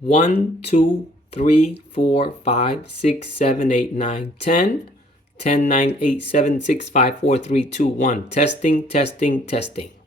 1, 2, 3, 4, 5, 6, 7, 8, 9, 10. 10, 9, 8, 7, 6, 5, 4, 3, 2, 1. Testing, testing, testing.